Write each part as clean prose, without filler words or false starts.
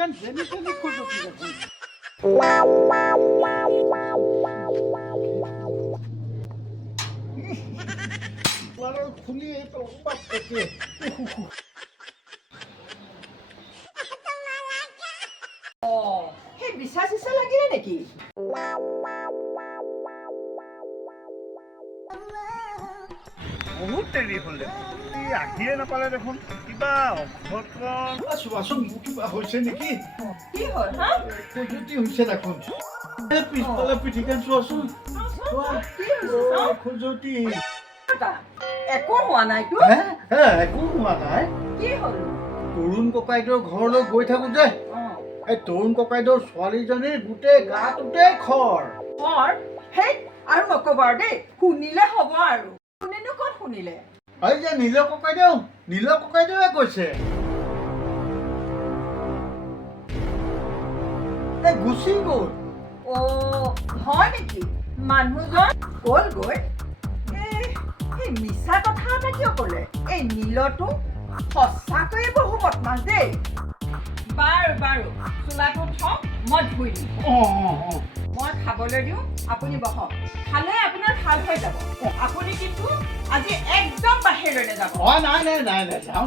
কাৰণ যেনি তেনি খোজতি দেখোন খুলি বাপকে সেই বিচা চিচা লাগিলে নেকি? বহুত দেৰি হ'লে আহিয়ে নাপালে দেখোন কিবা অঘটন চোৱাচোন মোৰ কিবা হৈছে নেকি কি হ'ল হা? খজুতি হৈছে দেখোন পিছফালে পিঠিখন চোৱাচোন খজুতি একো হোৱা নাইতো। একো হোৱা নাই কি হ'ল? তৰুণ ককাইদেউৰ ঘৰলৈ গৈ থাকোতে এই তৰুণ ককাইদেউৰ ছোৱালীজনীৰ গোটেই গাটোতে খৰ সেই আৰু নকবা দেই, শুনিলে হ'ব আৰু। কোনেনো ক'ত শুনিলে? এই যে নীল ককাইদেউৱে কৈছে এই গুচি গ'ল। হয় নেকি? মানুহজন গ'লগৈ? এই মিছা কথা এটা কিয় ক'লে? এই নীলটো সঁচাকৈয়ে বহু বদমাছ দেই। বাৰু চোলাটো থওক, মই ধুই দিম। মই খাবলৈ দিওঁ, আপুনি বহক। খালে আপোনাৰ ভাল হৈ যাব। আপুনি কিন্তু আজি একদম বাহিৰলৈ নাযাব। নাই যাওঁ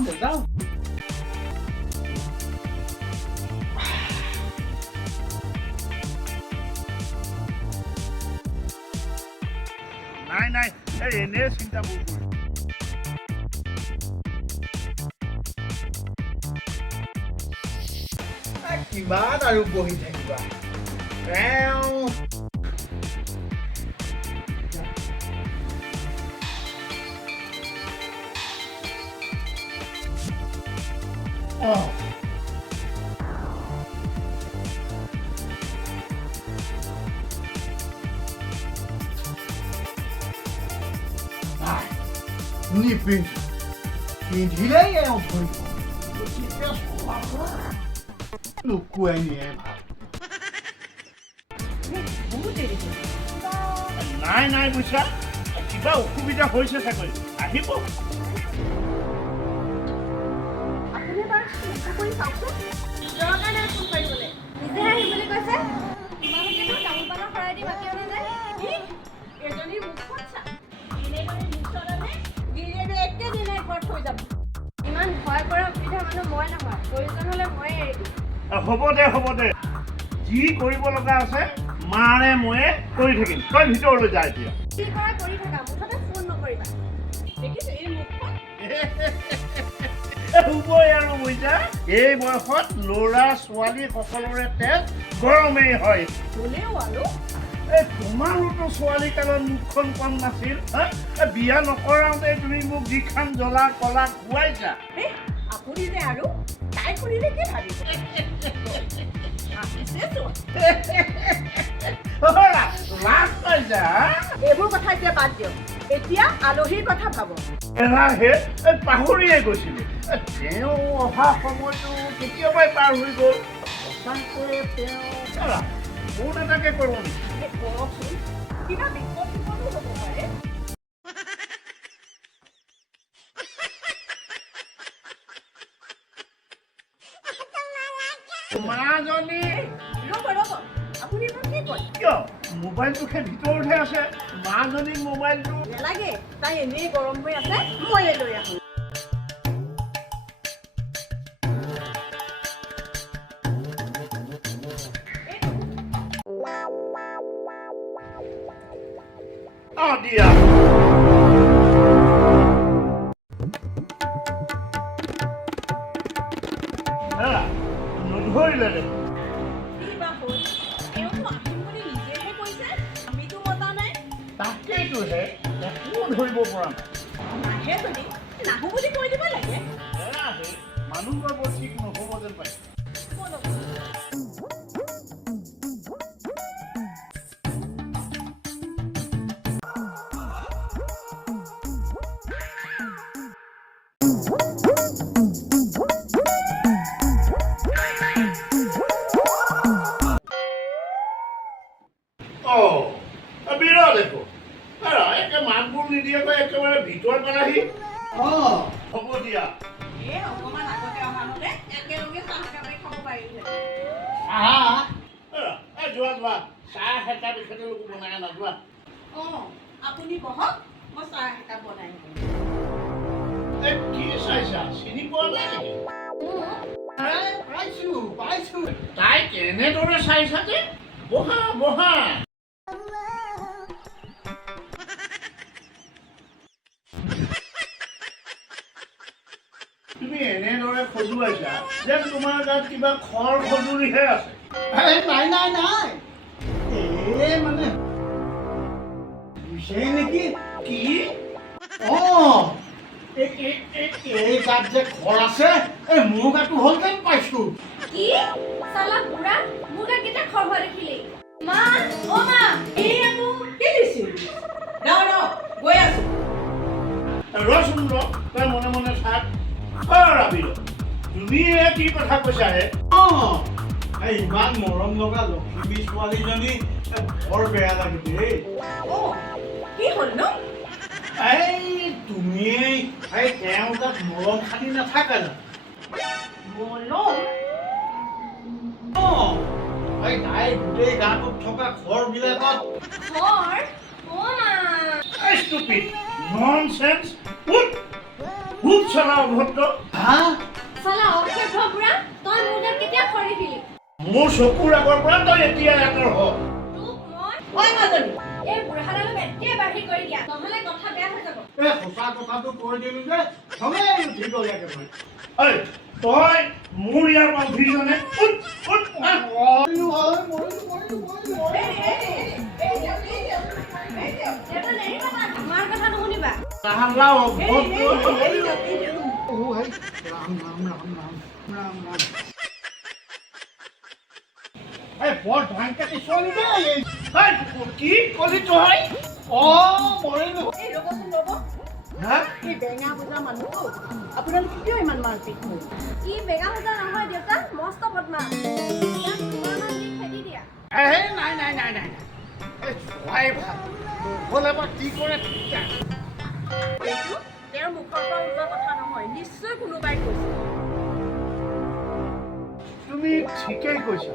নাই এই এনেই চিন্তাবোৰ কৰি কিমান আৰু বহি থাকিবা পিন্ধিলেই এওঁ ধৰিব লুকুৱাই নিয়ে ভাল নাই বুইছা কিবা অসুবিধা হৈছে চাগৈ আহিব আপুনি এবাৰ চেষ্টা কৰি চাওকচোন। যোৱাৰ কাৰণে ফোন কৰিবলৈ নিজে আহিম বুলি কৈছে। তোমালোকেতো তামোল পাণৰ শৰাই দি মাতি অনা নাই। এজনী মুখত চা, এনেদৰে নিশ্চয় গিৰিয়েৰে একেদিনাই ঘৰত থৈ যাব। ইমান ভয় কৰা অসুবিধা মানুহ মই নহয়, প্ৰয়োজন হ'লে ময়ে এৰি দিম। হ'ব দে যি কৰিব লগা আছে মাৰে ময়ে কৰি থাকিম তই ভিতৰলৈ যা এতিয়া কি কৰা কৰি থাকা, মুঠতে ফোন নকৰিবা। দেখিছো এই মুখখন হ'বই আৰু বুইছা এই বয়সত ল'ৰা ছোৱালী সকলোৰে তেজ গৰমেই হয় হ'লেও আৰু তোমাৰোতো ছোৱালী কালত মুখখন কম নাছিল বিয়া নকৰাওঁতে তুমি মোক যিখন জ্বলা কলা খুৱাইছা আপুনি যে আৰু তাই শুনিলে কি ভাবিব? লাভ পাইছা এইবোৰ কথা এতিয়া বাদ দিয়ক, এতিয়া আলহীৰ কথা ভাবক। পাহৰিয়ে গৈছিলো তেওঁ অহা সময়টো কেতিয়াবাই পাৰ হৈ গ'ল সঁচাকৈ তেওঁ ফোন এটাকে কৰোঁ নেকি কৰকচোন, কিবা বিপদো হ'ব পাৰে। মাজনী ৰ'ব আপুনি এইবোৰ কি কয়? কিয় মোবাইলটো সেই ভিতৰতহে আছে মাজনীৰ মোবাইলটো নেলাগে, তাই এনেই গৰম হৈ আছে, ময়ে লৈ আহোঁ। দিয়া নধৰিলে দেখোন তাকেইটোহে একো ধৰিব পৰা নাহে যদি নাহো বুলি কৈ দিব লাগে। নাই মানুহৰ বৰ ঠিক নহ'ব যেন পাইছে বিৰা দেখো একে মাতবোৰ নিদিয়াকৈ একেবাৰে ভিতৰ পেলাহি হ'ব দিয়া অকমান আগতে অহা হ'লে একেলগে চাহ একাপে খাব পাৰিলোহেঁতেন। যোৱা যোৱা চাহ এটা পিছতে লোক বনাই আনা যোৱা। আপুনি বহক, মই চাহ একাপ বনাই দিম। কি চাইছা চিনি পোৱা নাই নেকি? পাইছো পাইছো। তাই কেনেদৰে চাইছা যে? বহা বহা। তুমি এনেদৰে খজুৱাইছা যেন তোমাৰ গাত কিবা খৰ খজুৰিহে আছে। নাই নাই নাই, মানে বুজিছেই নেকি? কি? এই গাত যে খৰ আছে, এই মোৰ গাতো হ'ল যেন পাইছো। কি চালা বুঢ়া মোৰ গাত কেতিয়া খৰ হোৱা দেখিলি? মা অ মা এই আকৌ কি দিছিল? গৈ আছো। ৰচোন তই মনে মনে থাক। ৰাবিৰ তুমি কি কথা কৈছা হে? ইমান মৰম লগা লক্ষ্মী ছোৱালীজনী বৰ বেয়া লাগে দেই। কি হ'ল নো? তুমি তেওঁ তাত মৰম খাটি নাথাকা জানো? তাই গোটেই গাটোত থকা খৰ বিলাকত খৰ অ মা Stupid nonsense. Whoop chala অভদ্ৰ। চালা অসভ্য বুঢ়া তই মোৰ গাত কেতিয়া খৰ দেখিলি? মোৰ চকুৰ আগৰ পৰা তই এতিয়া আঁতৰ হ। তোক মই ঐ মাজনী, এই বুঢ়াডালক এতিয়াই বাহিৰ কৰি দিয়া, নহ'লে কথা বেয়া হৈ যাব। সঁচা কথাটো কৈ দিলো যে খঙেই উঠি গ'ল একেবাৰে। তই মোৰ ইয়াৰ পৰা উঠিছনে? আমাৰ কথা নুশুনিবা। বৰ ধানকাটি ছোৱালী দেই। কি কলি তই? মৰিলো। এই বেঙা বুজা মানুহটো আপোনালোকে কিয় ইমান মাৰপিট হ'ল? ই বেগা ভজা নহয় দেউতা, মস্ত বদমাছ। ইয়াক দুবাৰমান দি খেদি দিয়া। নাই নাই নাই নাই, চোৱাই ভাল নহ'লে বা কি কৰে ঠিক নাই। এইটো তেওঁৰ মুখৰ পৰা ওলোৱা কথা নহয়, নিশ্চয় কোনোবাই কৈছে। তুমি ঠিকেই কৈছা।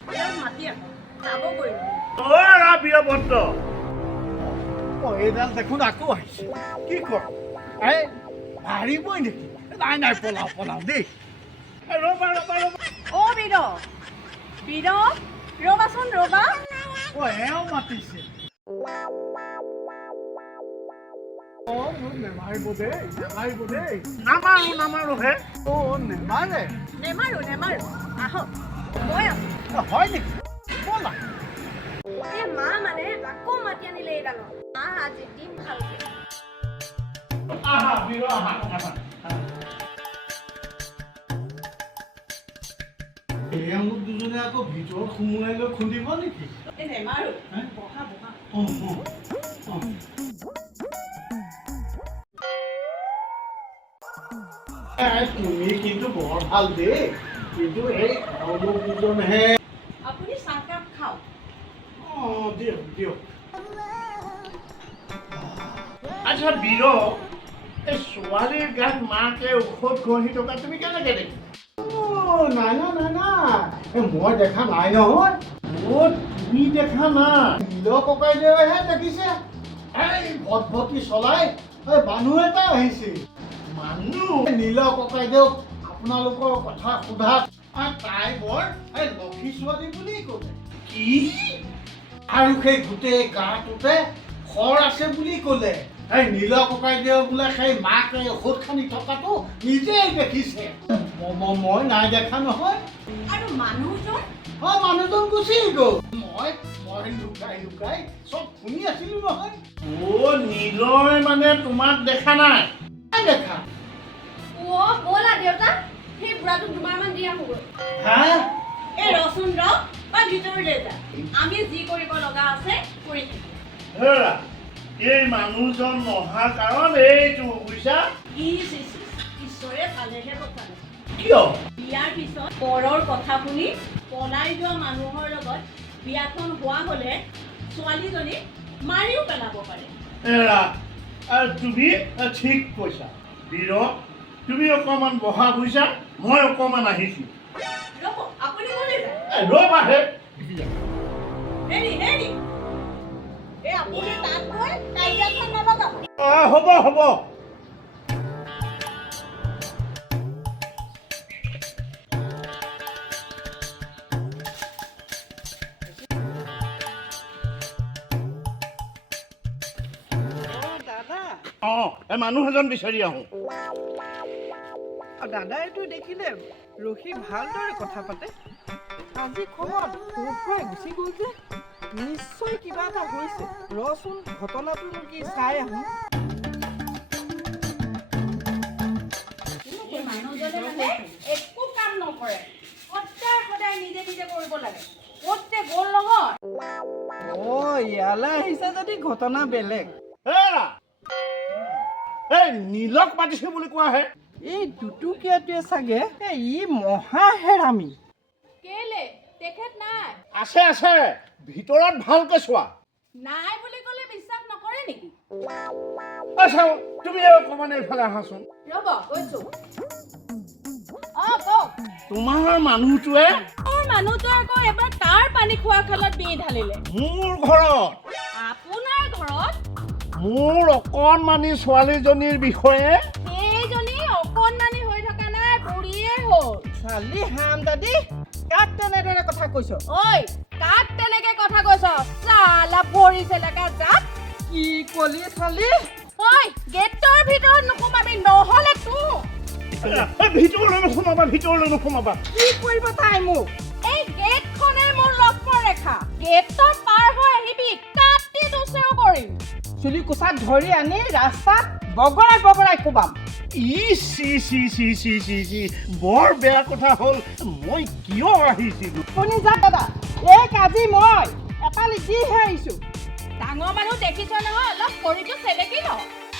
তেওঁক মাতি আকৌ যাবগৈ। বীৰভদ্ৰ এইডাল দেখোন আকৌ আহিছে, কি কৰ হাৰিবই নেকি? নাই নাই, পলাও পলাও দেই। ৰবা ৰবা ৰবা। বীৰ ৰবাচোন ৰবা। এওঁ মাতিছে। মোৰ নেমাৰিব দেই, নেমাৰিব দেই। নামাৰো হে। নেমাৰে? নেমাৰো আহক, মই আছো। হয় নেকি? ব'লা। এই মা মানে আকৌ মাতি আনিলে এইডালক। আজি দিম ভালকে। আহা বীৰ আহা। এওঁলোক দুজনে আকৌ ভিতৰত সোমোৱাই লৈ খুন্দিব নেকি? নেমাৰো, বহা। তুমি কিন্তু বৰ ভাল দেই, কিন্তু এই এওঁলোক দুজনহে। আপুনি চাহকাপ খাওক। দিয়ক দিয়ক। আচ্ছা বীৰ, এই ছোৱালীৰ গাত মাকে ঔষধ ঘঁহি থকা তুমি কেনেকে দেখি? নাই নাই নাই নাই, মই দেখা নাই নহয়। তুমি দেখা নাই? নীল ককাইদেউহে দেখিছে। এই ভটভটি চলাই মানুহ এটা আহিছিল। মানুহ? নীল ককাইদেউক আপোনালোকৰ কথা সোধাত তাই বৰ লক্ষী ছোৱালী বুলি ক'লে। কি? আৰু সেই গোটেই গাটোতে খৰ আছে বুলি ক'লে। এই নীল ককাইদেউ বোলে সেই মাকে ঔষধ খানি থকাটো নিজেই দেখিছে। মই নাই দেখা নহয়। আৰু মানুহজন? মানুহজন গুচি গ'ল। মই লুকাই লুকাই চব শুনি আছিলো নহয়। নীলয় মানে তোমাক দেখা নাই? দেখা। ব'লা দেউতা, সেই বুঢ়াটোক দুবাৰমান দি আহোগৈ। এই ৰচোন ভিতৰলৈ যা, আমি যি কৰিব লগা আছে কৰি থাকিম। হেৰা, এই মানুহজন নহাৰ কাৰণ এইটো বুজিছা? ঈশ্বৰে ভালেহে বচালে। কিয়? বিয়াৰ পিছত পৰৰ কথা শুনি পলাই যোৱা মানুহৰ লগত বিয়াখন হোৱা হ'লে ছোৱালীজনীক মাৰিও পেলাব পাৰে। হেৰা, আৰু তুমি ঠিক কৈছা বীৰ তুমি অকণমান বহা বুজিছা মই অকণমান আহিছোঁ ৰ'ব আপুনি ক'লৈ যায় ৰ'বাহে হেৰি এই আপুনি তাত গৈ কাজিয়াখন নলগাব হ'ব হ'ব দাদা এই মানুহ এজন বিচাৰি আহোঁ দাদাইতো দেখিলে ৰখি ভালদৰে কথা পাতে আজি সময়ত পৰপুৰাই গুচি গ'ল যে নিশ্চয় কিবা এটা হৈছে ৰচোন ঘটনাটোনো কি চাই আহোঁ এই মানুহজনে মানে একো কাম নকৰে সদায় নিজে কৰিব লাগে ক'তে গ'ল নহয় ইয়ালৈ আহিছে যদি ঘটনা বেলেগ এই নীলক মাতিছে বুলি কোৱাহে এই দুটুকীয়াটোৱে চাগে ই মহা হেৰামি কেলে তেখেত নাই আছে আছে ভিতৰত ভালকৈ চোৱা নাই বুলি ক'লে বিশ্বাস নকৰে নেকি চাওঁ তুমি অকণমান এইফালে আহাচোন ৰ'ব গৈছো কওক তোমাৰ মানুহটোৱে মানুহটোৱে আকৌ এবাৰ কাৰ পানী খোৱা খালত বিহ ঢালিলে মোৰ ঘৰত আপোনাৰ ঘৰত মোৰ অকণমানি ছোৱালীজনীৰ বিষয়ে সেইজনী অকণমানি হৈ থকা নাই বুঢ়ীয়ে হ'ল চালি হাম দাদী কাক তেনেদৰে কথা কৈছ ঐ কাক তেনেকে কথা কৈছ চালা ভৰি চেলেকা জাত কি কলি চালি ঐ গেটৰ ভিতৰত নোসোমাবি নহ'লে তোক ভিতৰলৈ নোসোমাবা কি কৰিব তাই মোক এই গেটখনে মোৰ লক্ষ্য ৰেখা গেটত পাৰ হৈ আহিবি কাটি দুচেও কৰিম চুলি কোচাত ধৰি আনি ৰাস্তাত বগৰাই কোবাম বৰ বেয়া কথা হ'ল মই কিয় আহিছিলো শুনি যা দাদা এই কাজি মই এপালি দিহে আহিছোঁ ডাঙৰ মানুহ দেখিছ নহয় অলপ শৰীৰটো চেলেকি ল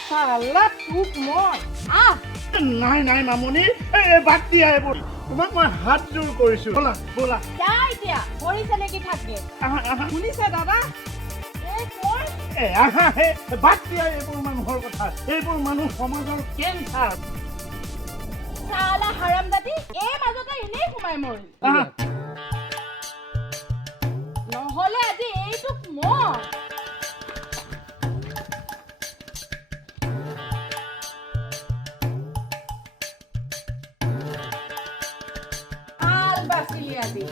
চালা তোক মই আহ নাই মামনি বাদ দিয়া এইবোৰ তোমাক মই হাত জোৰ কৰিছো ব'লা ব'লা যা এতিয়া ভৰি চেলেকি থাকে আহা শুনিছে দাদা এই তোৰ আহা হে বাদ দিয়া এইবোৰ মানুহৰ কথা এইবোৰ মানুহ সমাজৰ কেঞ্চাৰ চালা হাৰামজাতি এই মাজতে এনেই সোমাই মৰিল আহা নহ'লে আজি এইটোক মই বাচিলি আজি